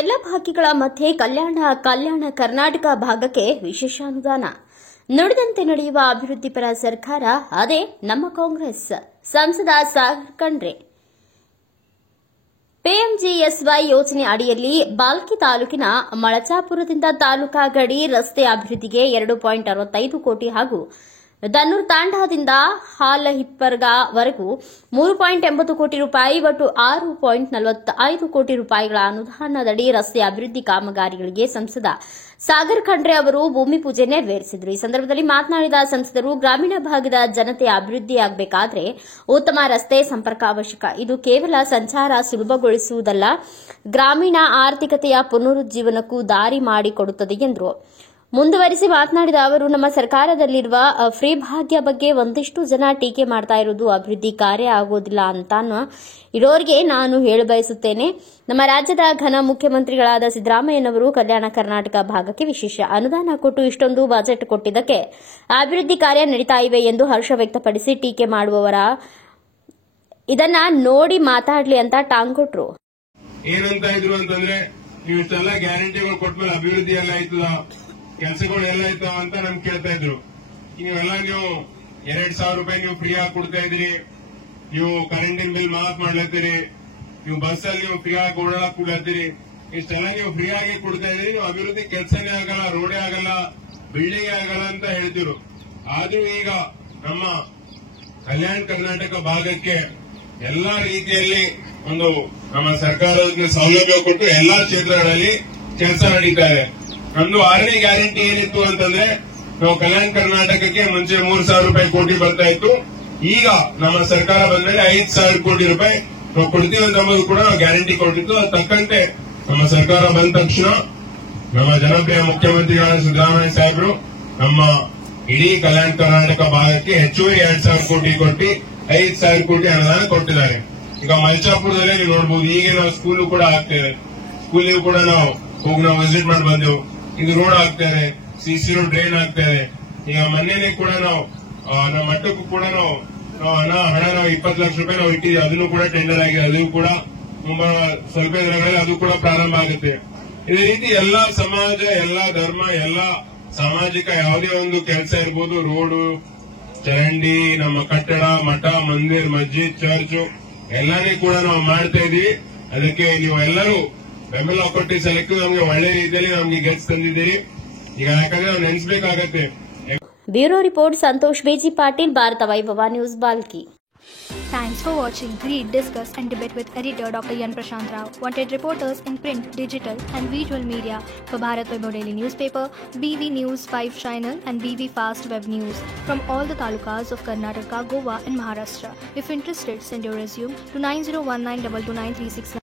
ಎಲ್ಲ ಭಾಗ್ಯಗಳ ಮಧ್ಯೆ ಕಲ್ಯಾಣ ಕರ್ನಾಟಕ ಭಾಗಕ್ಕೆ ವಿಶೇಷ ಅನುದಾನ. ನುಡಿದಂತೆ ನಡೆಯುವ ಅಭಿವೃದ್ಧಿಪರ ಸರ್ಕಾರ ಅದೇ ನಮ್ಮ ಕಾಂಗ್ರೆಸ್. ಸಂಸದ ಸಾಗರ್ ಖಂಡ್ರೆ. ಪಿಎಂಜಿಎಸ್ವೈ ಯೋಜನೆ ಅಡಿಯಲ್ಲಿ ಬಾಲ್ಕಿ ತಾಲೂಕಿನ ಮಳಚಾಪುರದಿಂದ ತಾಲೂಕಾ ಗಡಿ ರಸ್ತೆ ಅಭಿವೃದ್ಧಿಗೆ 2.65 ಕೋಟಿ ಹಾಗೂ ದನ್ನೂರು ತಾಂಡಾದಿಂದ ಹಾಲಹಿಪ್ಪರ್ಗವರೆಗೂ 3.80 ಕೋಟಿ ರೂಪಾಯಿ, ಒಟ್ಟು 6.45 ಕೋಟಿ ರೂಪಾಯಿಗಳ ಅನುದಾನದಡಿ ರಸ್ತೆ ಅಭಿವೃದ್ಧಿ ಕಾಮಗಾರಿಗಳಿಗೆ ಸಂಸದ ಸಾಗರ್ ಖಂಡ್ರೆ ಅವರು ಭೂಮಿ ಪೂಜೆ ನೆರವೇರಿಸಿದರು. ಈ ಸಂದರ್ಭದಲ್ಲಿ ಮಾತನಾಡಿದ ಸಂಸದರು, ಗ್ರಾಮೀಣ ಭಾಗದ ಜನತೆಯ ಅಭಿವೃದ್ಧಿಯಾಗಬೇಕಾದರೆ ಉತ್ತಮ ರಸ್ತೆ ಸಂಪರ್ಕ ಅವಶ್ಯಕ. ಇದು ಕೇವಲ ಸಂಚಾರ ಸುಲಭಗೊಳಿಸುವುದಲ್ಲ, ಗ್ರಾಮೀಣ ಆರ್ಥಿಕತೆಯ ಪುನರುಜ್ಜೀವನಕ್ಕೂ ದಾರಿ ಮಾಡಿಕೊಡುತ್ತದೆ ಎಂದರು. ಮುಂದುವರಿಸಿ ಮಾತನಾಡಿದ ಅವರು, ನಮ್ಮ ಸರ್ಕಾರದಲ್ಲಿರುವ ಫ್ರೀ ಭಾಗ್ಯ ಬಗ್ಗೆ ಒಂದಿಷ್ಟು ಜನ ಟೀಕೆ ಮಾಡ್ತಾ ಇರುವುದು ಅಭಿವೃದ್ಧಿ ಕಾರ್ಯ ಆಗೋದಿಲ್ಲ ಅಂತ ಇರೋರಿಗೆ ನಾನು ಹೇಳಬಯಸುತ್ತೇನೆ. ನಮ್ಮ ರಾಜ್ಯದ ಘನ ಮುಖ್ಯಮಂತ್ರಿಗಳಾದ ಸಿದ್ದರಾಮಯ್ಯನವರು ಕಲ್ಯಾಣ ಕರ್ನಾಟಕ ಭಾಗಕ್ಕೆ ವಿಶೇಷ ಅನುದಾನ ಕೊಟ್ಟು ಇಷ್ಟೊಂದು ಬಜೆಟ್ ಕೊಟ್ಟಿದ್ದಕ್ಕೆ ಅಭಿವೃದ್ಧಿ ಕಾರ್ಯ ನಡೀತಾ ಇವೆ ಎಂದು ಹರ್ಷ ವ್ಯಕ್ತಪಡಿಸಿ, ಟೀಕೆ ಮಾಡುವವರ ಇದನ್ನ ನೋಡಿ ಮಾತಾಡ್ಲಿ ಅಂತ ಟಾಂಗ್ ಕೊಟ್ರು. ಏನಂತ ಇದ್ರು ಅಂತಂದ್ರೆ, ನೀವು ಇಷ್ಟೆಲ್ಲ ಗ್ಯಾರಂಟಿಗಳು ಕೊಟ್ಮೇಲೆ ಅಭಿವೃದ್ಧಿ ಎಲ್ಲ ಆಯ್ತದ, ಕೆಲಸಗಳು ಎಲ್ಲ ಆಯ್ತಾವ ಅಂತ ನಮ್ಗೆ ಕೇಳ್ತಾ ಇದ್ರು. ನೀವೆಲ್ಲ ನೀವು 2,000 ರೂಪಾಯಿ ನೀವು ಫ್ರೀ ಆಗಿ ಕೊಡ್ತಾ ಇದ್ರಿ, ನೀವು ಕರೆಂಟಿನ ಬಿಲ್ ಮಾಫ್ ಮಾಡ್ಲತ್ತೀರಿ, ನೀವು ಬಸ್ ಅಲ್ಲಿ ನೀವು ಫ್ರೀ ಆಗಿ ಓಡಾಡಕ್ ಕೊಡ್ಲತ್ತೀರಿ, ಇಷ್ಟೆಲ್ಲ ನೀವು ಫ್ರೀ ಆಗಿ ಕೊಡ್ತಾ ಇದ್ರಿ, ನೀವು ಅಭಿವೃದ್ಧಿ ಕೆಲಸನೇ ಆಗಲ್ಲ, ರೋಡೇ ಆಗಲ್ಲ, ಬಿಲ್ಡಿಂಗ್ ಆಗಲ್ಲ ಅಂತ ಹೇಳ್ತಿರು. ಆದ್ರೂ ಈಗ ನಮ್ಮ ಕಲ್ಯಾಣ ಕರ್ನಾಟಕ ಭಾಗಕ್ಕೆ ಎಲ್ಲಾ ರೀತಿಯಲ್ಲಿ ಒಂದು ನಮ್ಮ ಸರ್ಕಾರದ ಸೌಲಭ್ಯ ಕೊಟ್ಟು ಎಲ್ಲಾ ಕ್ಷೇತ್ರಗಳಲ್ಲಿ ಕೆಲಸ ನಡೀತಾ ಇದೆ. ನಮ್ದು 6ನೇ ಗ್ಯಾರಂಟಿ ಏನಿತ್ತು ಅಂತಂದ್ರೆ, ನಾವು ಕಲ್ಯಾಣ ಕರ್ನಾಟಕಕ್ಕೆ ಮುಂಚೆ 3,000 ರೂಪಾಯಿ ಕೋಟಿ ಬರ್ತಾ ಇತ್ತು. ಈಗ ನಮ್ಮ ಸರ್ಕಾರ ಬಂದ್ಮೇಲೆ 5,000 ಕೋಟಿ ರೂಪಾಯಿ ನಾವು ಕೊಡ್ತೀವಿ ಅಂತ ಕೂಡ ನಾವು ಗ್ಯಾರಂಟಿ ಕೊಟ್ಟಿತ್ತು. ಅದು ತಕ್ಕಂತೆ ನಮ್ಮ ಸರ್ಕಾರ ಬಂದ ತಕ್ಷಣ ನಮ್ಮ ಜನಪ್ರಿಯ ಮುಖ್ಯಮಂತ್ರಿಗಳಾದ ಸಿದ್ದರಾಮಯ್ಯ ಸಾಹೇಬರು ನಮ್ಮ ಇಡೀ ಕಲ್ಯಾಣ ಕರ್ನಾಟಕ ಭಾಗಕ್ಕೆ ಹೆಚ್ಚುವರಿ 2,000 ಕೋಟಿ ಕೊಟ್ಟು 5,000 ಕೋಟಿ ಅನುದಾನ ಕೊಟ್ಟಿದ್ದಾರೆ. ಈಗ ಮಲ್ಚಾಪುರದಲ್ಲೇ ನೀವು ನೋಡಬಹುದು, ಈಗ ನಾವು ಸ್ಕೂಲ್ ಕೂಡ ಆಗ್ತೇವೆ, ಸ್ಕೂಲಿಗೂ ಕೂಡ ನಾವು ಹೋಗಿ ನಾವು ವಿಸಿಟ್ ಮಾಡಿ ಬಂದೆವು. ಇದು ರೋಡ್ ಆಗ್ತಾ ಇದೆ, ಸಿಸಿ ರೋಡ್ ಡ್ರೈನ್ ಆಗ್ತಾ ಇದೆ. ಈಗ ಮೊನ್ನೆನೆ ಕೂಡ ನಾವು ನಮ್ಮ ಮಟ್ಟಕ್ಕೂ ಕೂಡ ನಾವು ಹಣ 20 ಲಕ್ಷ ರೂಪಾಯಿ ನಾವು ಇಟ್ಟಿದ್ದೀವಿ, ಅದನ್ನು ಕೂಡ ಟೆಂಡರ್ ಆಗಿದೆ, ಅದು ಕೂಡ ತುಂಬಾ ಸ್ವಲ್ಪ ದಿನಗಳಲ್ಲಿ ಅದು ಕೂಡ ಪ್ರಾರಂಭ ಆಗುತ್ತೆ. ಇದೇ ರೀತಿ ಎಲ್ಲಾ ಸಮಾಜ, ಎಲ್ಲಾ ಧರ್ಮ, ಎಲ್ಲಾ ಸಾಮಾಜಿಕ ಯಾವುದೇ ಒಂದು ಕೆಲಸ ಇರ್ಬೋದು, ರೋಡು, ಚರಂಡಿ, ನಮ್ಮ ಕಟ್ಟಡ, ಮಠ, ಮಂದಿರ್, ಮಸ್ಜಿದ್, ಚರ್ಚ್ ಎಲ್ಲಾನೇ ಕೂಡ ನಾವು ಮಾಡ್ತಾ ಇದೀವಿ. ಅದಕ್ಕೆ ನೀವು ಎಲ್ಲರೂ ಬೆಂಬಲ ಕೊಟ್ಟು ಸಲಕ್ಕೆ ನಮಗೆ ಒಳ್ಳೆ ರೀತಿಯಲ್ಲಿ ನಮಗೆ ಗೆಲ್ಸ್ ತಂದಿದ್ದೀರಿ. ಈಗ ಯಾಕಂದ್ರೆ ನಾವು ನೆನೆಸಬೇಕಾಗತ್ತೆ. ಬ್ಯೂರೋ ರಿಪೋರ್ಟ್ ಸಂತೋಷ್ ಬೇಜಿ ಪಾಟೀಲ್, ಭಾರತ ವೈಭವ news, Bhalki. Thanks for watching. Read, discuss and debate with editor Dr. Yan Prashant Rao. Wanted reporters in print, digital and visual media for Bharat Vaibhav Daily Newspaper, BV News 5 Channel and BV Fast Web News from all the talukas of Karnataka, Goa and Maharashtra. If interested, send your resume to 9019229369.